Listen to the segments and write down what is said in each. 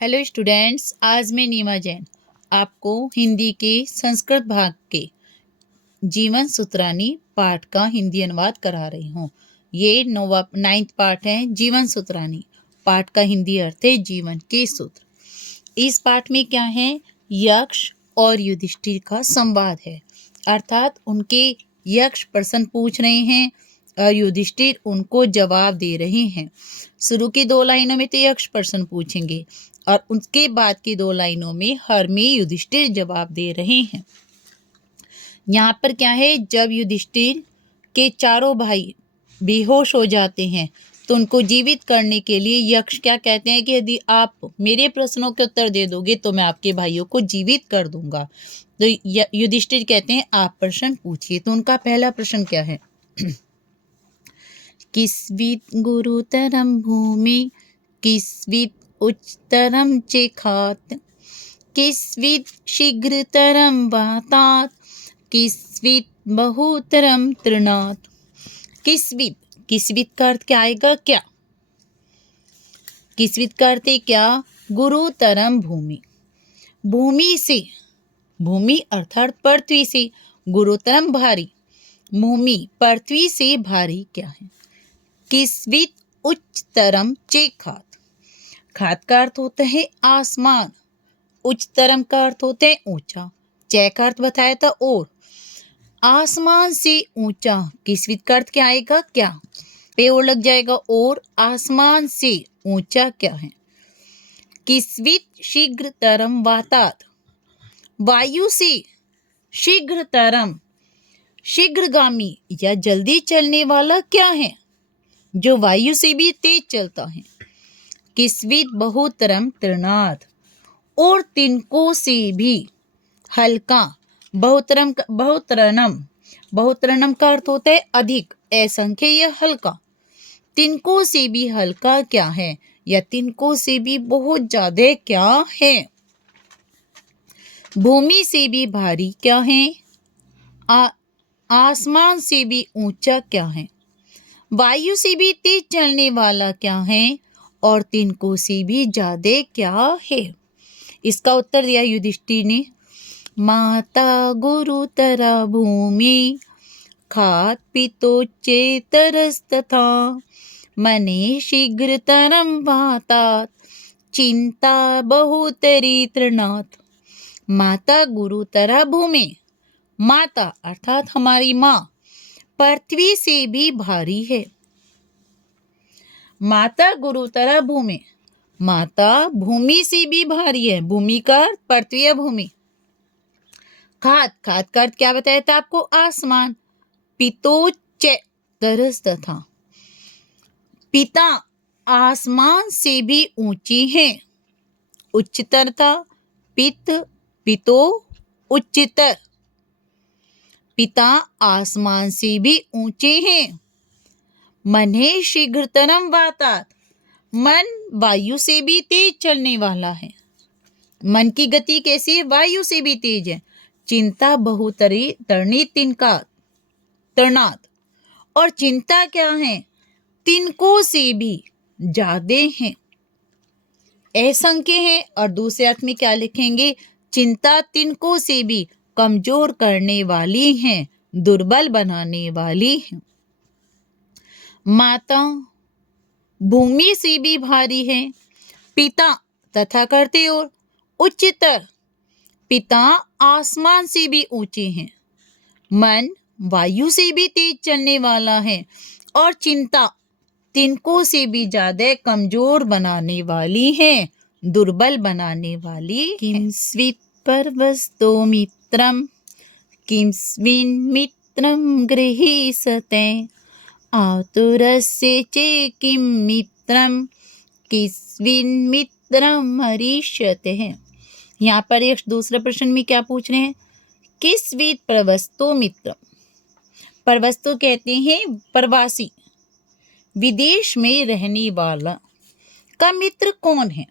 Hello students, आज मैं नीमा जैन आपको हिंदी के संस्कृत भाग के जीवन सूत्रानी पाठ का हिंदी अनुवाद करा रही हूँ। ये 9th पाठ है। जीवन सूत्रानी पाठ का हिंदी अर्थ है जीवन के सूत्र। इस पाठ में क्या है? यक्ष और युधिष्ठिर का संवाद है, अर्थात उनके यक्ष प्रश्न पूछ रहे हैं और युधिष्ठिर उनको जवाब दे रहे हैं। शुरू की 2 लाइनों में तो यक्ष प्रश्न पूछेंगे और उसके बाद की 2 लाइनों में हरमी युधिष्ठिर जवाब दे रहे हैं। यहाँ पर क्या है, जब युधिष्ठिर के चारों भाई बेहोश हो जाते हैं तो उनको जीवित करने के लिए यक्ष क्या कहते हैं कि यदि आप मेरे प्रश्नों के उत्तर दे दोगे तो मैं आपके भाइयों को जीवित कर दूंगा। तो युधिष्ठिर कहते हैं आप प्रश्न पूछिए। तो उनका पहला प्रश्न क्या है? किस्वित् गुरुतरम भूमि किस्वित् उच्चतरम चेखात किस्वित् शीघ्रतरम वातात् किस्वित् बहुतरम तृणात्। किस्वित् का अर्थ क्या आएगा? क्या? किस्वित् का अर्थ है क्या? गुरुतरम भूमि, भूमि से, भूमि अर्थात पृथ्वी से, गुरुतरम भारी, भूमि पृथ्वी से भारी क्या है? किस्वित् उच्चतरम चेखात, खात का अर्थ होता है आसमान, उच्चतरम का अर्थ होता है ऊंचा, चय का अर्थ बताया था और, आसमान से ऊंचा। किस्वित् का अर्थ क्या आएगा? क्या पे और लग जाएगा और आसमान से ऊंचा क्या है? किस्वित् शीघ्रतरम वातात्, वायु से, शीघ्रतरम शीघ्रगामी या जल्दी चलने वाला क्या है? जो वायु से भी तेज चलता है। किस्वित् बहुतरम तृणात्, और तिनकों से भी हल्का। बहुतरणम का अर्थ होता है अधिक, असंख्य या हल्का। तिनकों से भी हल्का क्या है या तिनकों से भी बहुत ज्यादा क्या है? भूमि से भी भारी क्या है? आसमान से भी ऊंचा क्या है? वायु से भी तेज चलने वाला क्या है? और तिनकों से भी ज्यादा क्या है? इसका उत्तर दिया युधिष्ठिर ने, माता गुरुतरा भूमि खात पितोच्चेतरस्तथा मने शीघ्रतरम वातात् चिंता बहुतरी तृणात्। माता गुरुतरा भूमि, माता अर्थात हमारी माँ पृथ्वी से भी भारी है। माता गुरुतरा भूमि, माता भूमि से भी भारी है। भूमि का पृथ्वी या भूमि। खात का अर्थ क्या बताया था आपको? आसमान। पितोच्च तरस तथा, पिता आसमान से भी ऊंची है। उच्चतर था, पितो उच्चतर, पिता आसमान से भी ऊंचे हैं। मने शीघ्रतरम वातात्, मन वायु से भी तेज चलने वाला है। मन की गति कैसी है? वायु से भी तेज है। चिंता बहुतरी तरणी तिनका तृणात्, और चिंता क्या है? तिनकों से भी ज्यादा है, असंख्य है। और दूसरे अर्थ में क्या लिखेंगे? चिंता तिनकों से भी कमजोर करने वाली है, दुर्बल बनाने वाली है। माता भूमि से भी भारी है। पिता तथा करते और उच्चतर, पिता आसमान से भी ऊंचे हैं। मन वायु से भी तेज चलने वाला है। और चिंता तिनकों से भी ज्यादा कमजोर बनाने वाली है, दुर्बल बनाने वाली। किंस्वित् पर्वस्तो मित्रम किंस्मिन् मित्रम गृहीसते आतुरस्य चे किं मित्रम किस्मिन् मित्रम हरिष्यते है। यहाँ पर एक दूसरे प्रश्न में क्या पूछ रहे हैं? किस्वित् प्रवस्तो मित्रम, प्रवस्तो कहते हैं प्रवासी, विदेश में रहने वाला का मित्र कौन है?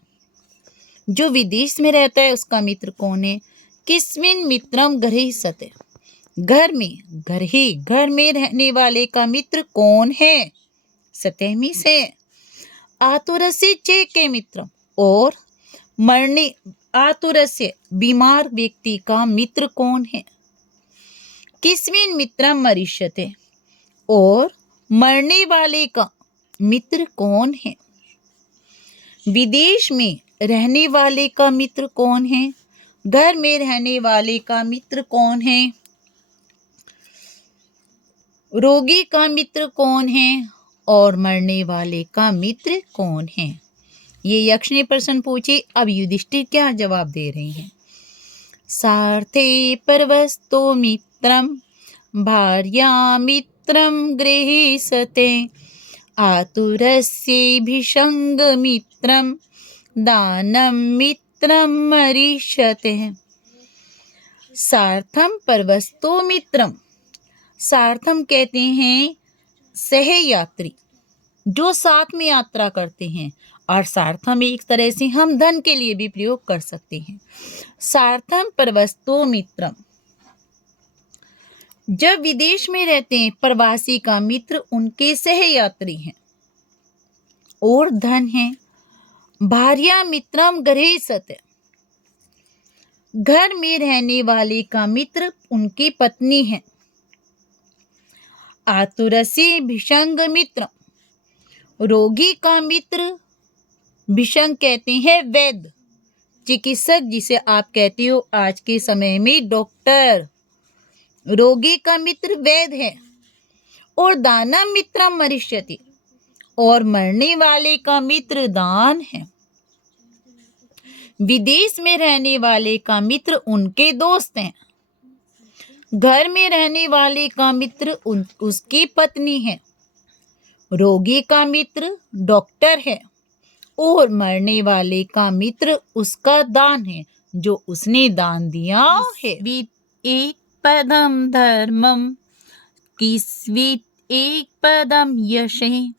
जो विदेश में रहता है उसका मित्र कौन है? किस्मिन् मित्रम गृहीसते, घर में रहने वाले का मित्र कौन है? सतहमी से। आतुरस्य चे के मित्रम, और मरने आतुरस्य बीमार व्यक्ति का मित्र कौन है? किस्मिन् मित्रम मरिष्यते, और मरने वाले का मित्र कौन है? विदेश में रहने वाले का मित्र कौन है? घर में रहने वाले का मित्र कौन है? रोगी का मित्र कौन है? और मरने वाले का मित्र कौन है? ये यक्ष ने प्रश्न पूछे। अब युधिष्ठिर क्या जवाब दे रहे हैं? सार्थे परवस्तो मित्रम भार्या मित्रम गृहीसते आतुरस्येभिषङ्ग मित्रम दानम मित्रम मरीष्यते। सार्थम परवस्तो मित्रम, सार्थम कहते हैं सहयात्री, जो साथ में यात्रा करते हैं, और सार्थम एक तरह से हम धन के लिए भी प्रयोग कर सकते हैं। सार्थम परवस्तो मित्रम, जब विदेश में रहते हैं प्रवासी का मित्र उनके सहयात्री हैं और धन है। भार्या मित्रम गृहीसते, घर में रहने वाले का मित्र उनकी पत्नी है। आतुरसी भिषंग मित्र, रोगी का मित्र भिषंग कहते हैं वैद्य, चिकित्सक जिसे आप कहते हो आज के समय में डॉक्टर। रोगी का मित्र वैद्य है। और दानम मित्रम मरिष्यति, और मरने वाले का मित्र दान है। विदेश में रहने वाले का मित्र उनके दोस्त हैं। घर में रहने वाले का मित्र उसकी पत्नी है। रोगी का मित्र डॉक्टर है। और मरने वाले का मित्र उसका दान है, जो उसने दान दिया है। एक पदम धर्मम किस्वित एक पदम यशे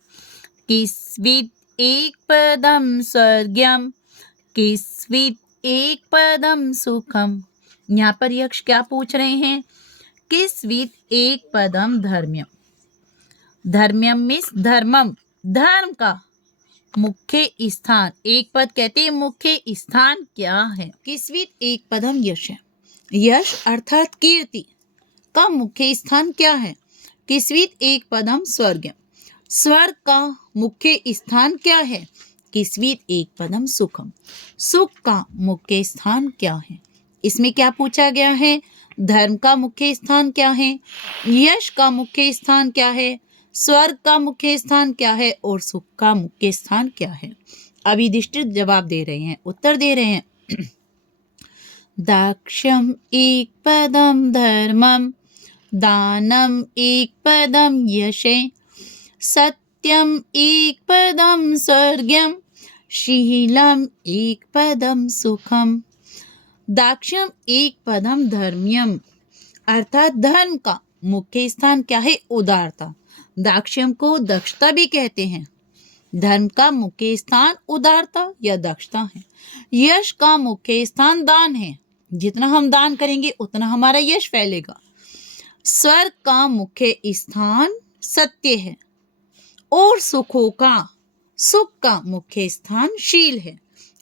किस्वित एक पदम स्वर्गम किस्वित एक पदम सुखम। यहाँ पर यक्ष क्या पूछ रहे हैं? किस्वित एक पदम धर्म्यम, धर्म्यम मीन्स धर्मम, धर्म का मुख्य स्थान। एक पद कहते हैं मुख्य स्थान क्या है? किस्वित एक पदम यश, यश अर्थात कीर्ति का मुख्य स्थान क्या है? किस्वित एक पदम स्वर्ग, स्वर्ग का मुख्य स्थान क्या है? किस्वित एक पदम सुखम, सुख का मुख्य स्थान क्या है? इसमें क्या पूछा गया है? धर्म का मुख्य स्थान क्या है? यश का मुख्य स्थान क्या है? स्वर्ग का मुख्य स्थान क्या है? और सुख का मुख्य स्थान क्या है? अब युधिष्ठिर जवाब दे रहे हैं, उत्तर दे रहे हैं। दाक्ष्यम एक पदम धर्मम दानम एक पदम यशे सत्यम एक पदम स्वर्गम शीलम एक पदम सुखम। दाक्ष्यम एक पदम धर्म्यम, अर्थात धर्म का मुख्य स्थान क्या है? उदारता। दाक्ष्यम को दक्षता भी कहते हैं। धर्म का मुख्य स्थान उदारता या दक्षता है। यश का मुख्य स्थान दान है, जितना हम दान करेंगे उतना हमारा यश फैलेगा। स्वर्ग का मुख्य स्थान सत्य है। और सुख का मुख्य स्थान शील है,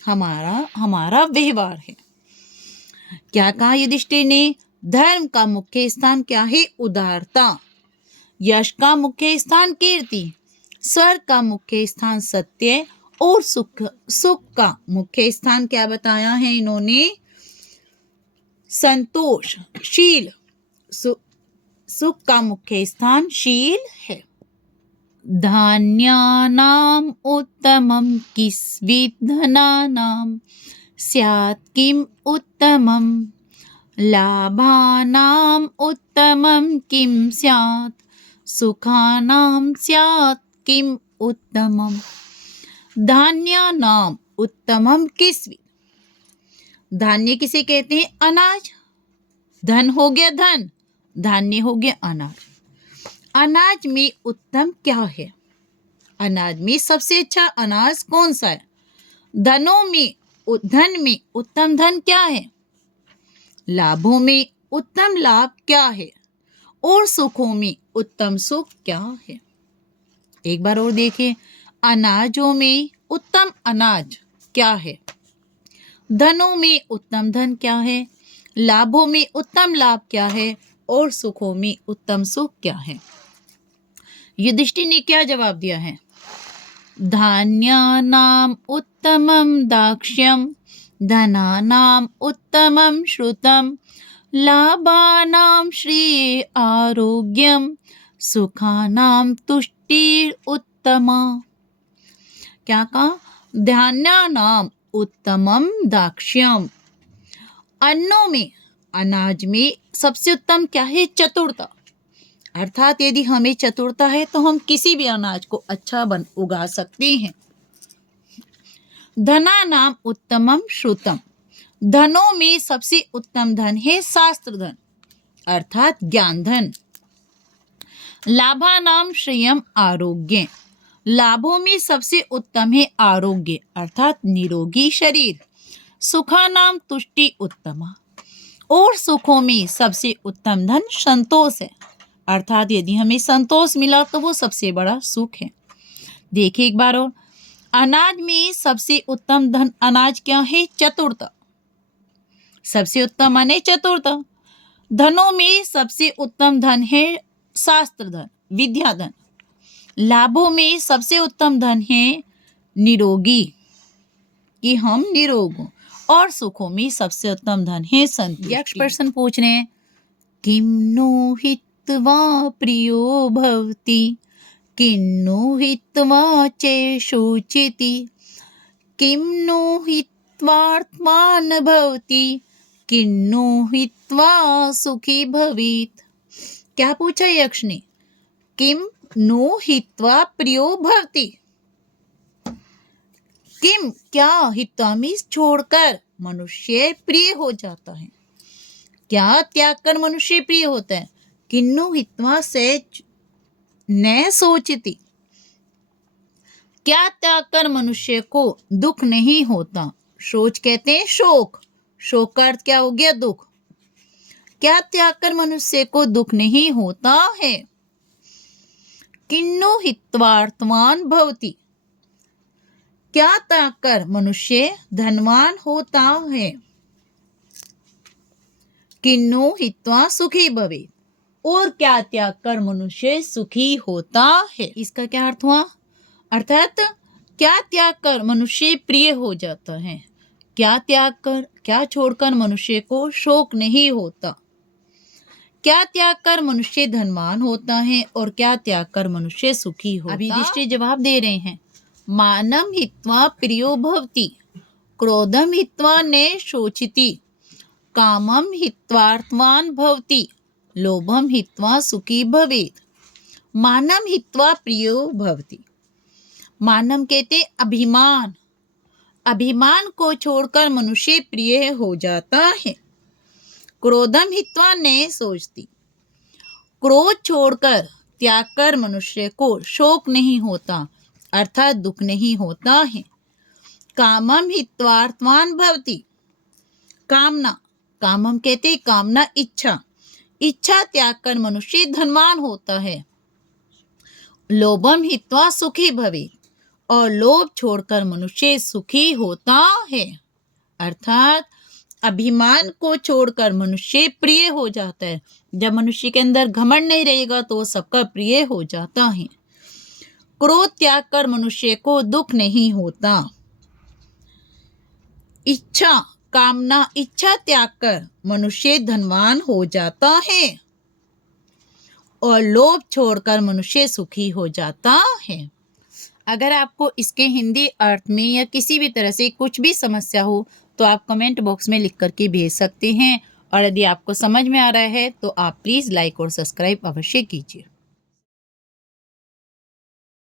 हमारा व्यवहार है। क्या कहा युधिष्ठिर ने? धर्म का मुख्य स्थान क्या है? उदारता। यश का मुख्य स्थान कीर्ति। स्वर्ग का मुख्य स्थान सत्य। और सुख का मुख्य स्थान क्या बताया है इन्होंने? संतोष, शील। सुख का मुख्य स्थान शील है। धान्यानाम उत्तमम किस्वित् धनानाम स्यात् किम उत्तमम लाभानाम उत्तमम किम स्यात् सुखानाम स्यात् किम उत्तमम। धान्यानाम उत्तमम किस्वित्, धान्य किसे कहते हैं? अनाज। धन हो गया धन, धान्य हो गया अनाज। अनाज में उत्तम क्या है? अनाज में सबसे अच्छा अनाज कौन सा है? धन में उत्तम धन क्या है? लाभों में उत्तम लाभ क्या है? और सुखों में उत्तम सुख क्या है? एक बार और देखिए, अनाजों में उत्तम अनाज क्या है? धनों में उत्तम धन क्या है, लाभों में उत्तम लाभ क्या है और सुखों में उत्तम सुख क्या है। युधिष्ठिर ने क्या जवाब दिया है? धान्यानाम उत्तमम दाक्ष्यम, धनानाम उत्तमम श्रुतम, लाभानाम श्रेय आरोग्यम, सुखानाम तुष्टिर उत्तमा। क्या कहा? धान्यानाम उत्तमम दाक्ष्यम, अन्नों में, अनाज में सबसे उत्तम क्या है? चतुरता। अर्थात यदि हमें चतुरता है तो हम किसी भी अनाज को अच्छा उगा सकते हैं। धनानाम उत्तमम श्रुतम, धनों में सबसे उत्तम धन है शास्त्र धन अर्थात ज्ञान धन। लाभानाम श्रेयम आरोग्य, लाभों में सबसे उत्तम है आरोग्य अर्थात निरोगी शरीर। सुखानाम तुष्टि उत्तमा, और सुखों में सबसे उत्तम धन संतोष है अर्थात यदि हमें संतोष मिला तो वो सबसे बड़ा सुख है। देखिए एक बार और, अनाज में सबसे उत्तम धन अनाज क्या है? चतुरता। सबसे उत्तम माने चतुरता। धनों में सबसे उत्तम धन है शास्त्र धन, विद्या धन। लाभों में सबसे उत्तम धन है निरोगी, कि हम निरोग हों। और सुखों में सबसे उत्तम धन है संतुष्टि। यक्ष प्रश्न पूछ रहे हैं, किन्नु हित्वा प्रियो भवति, किन्नु हित्वा चे शोचति, किन्नु हित्वार्थमान भवति, किन्नु हित्वा सुखी भवेत्। क्या पूछा यक्ष ने? किम नो हित्वा प्रियो भवति, किम क्या, हित्वा मीन्स छोड़कर मनुष्य प्रिय हो जाता है। क्या त्याग कर मनुष्य प्रिय होता है? किन्नु हित्वा से न सोचती, क्या त्याग कर मनुष्य को दुख नहीं होता। सोच कहते हैं शोक, शोक का अर्थ क्या हो गया? दुख। क्या त्याग कर मनुष्य को दुख नहीं होता है। किन्नु हित्वार्थवान भवति, क्या त्याग कर मनुष्य धनवान होता है। किन्नु हित्वा सुखी भवे, और क्या त्याग कर मनुष्य सुखी होता है। इसका क्या अर्थ हुआ? अर्थात क्या त्याग कर मनुष्य प्रिय हो जाता है, क्या त्याग कर, क्या छोड़कर मनुष्य को शोक नहीं होता, क्या त्याग कर मनुष्य धनवान होता है और क्या त्याग कर मनुष्य सुखी होता। अभी युधिष्ठिर जवाब दे रहे हैं, मानम हित्वा प्रियो भवति, क्रोधम हित्वा न शोचति, कामम हित्वार्थवान भवति, लोभम हित्वा सुखी भवेत्। मानम हित्वा प्रियो भवति, मानम कहते अभिमान, अभिमान को छोड़कर मनुष्य प्रिय हो जाता है। क्रोधम हित्वा न सोचती, क्रोध छोड़कर त्याग कर मनुष्य को शोक नहीं होता अर्थात दुख नहीं होता है। कामम हित्वार्थवान भवति, कामना, कामम कहते कामना इच्छा, इच्छा त्याग कर मनुष्य धनवान होता है। लोभम हित्वा सुखी भवे, और लोभ छोड़कर मनुष्य सुखी होता है अर्थात अभिमान को छोड़कर मनुष्य प्रिय हो जाता है। जब मनुष्य के अंदर घमंड नहीं रहेगा तो सबका प्रिय हो जाता है। क्रोध त्याग कर मनुष्य को दुख नहीं होता। इच्छा, कामना, इच्छा त्याग कर मनुष्य धनवान हो जाता है और लोभ छोड़कर मनुष्य सुखी हो जाता है। अगर आपको इसके हिंदी अर्थ में या किसी भी तरह से कुछ भी समस्या हो तो आप कमेंट बॉक्स में लिख करके भेज सकते हैं, और यदि आपको समझ में आ रहा है तो आप प्लीज़ लाइक और सब्सक्राइब अवश्य कीजिए।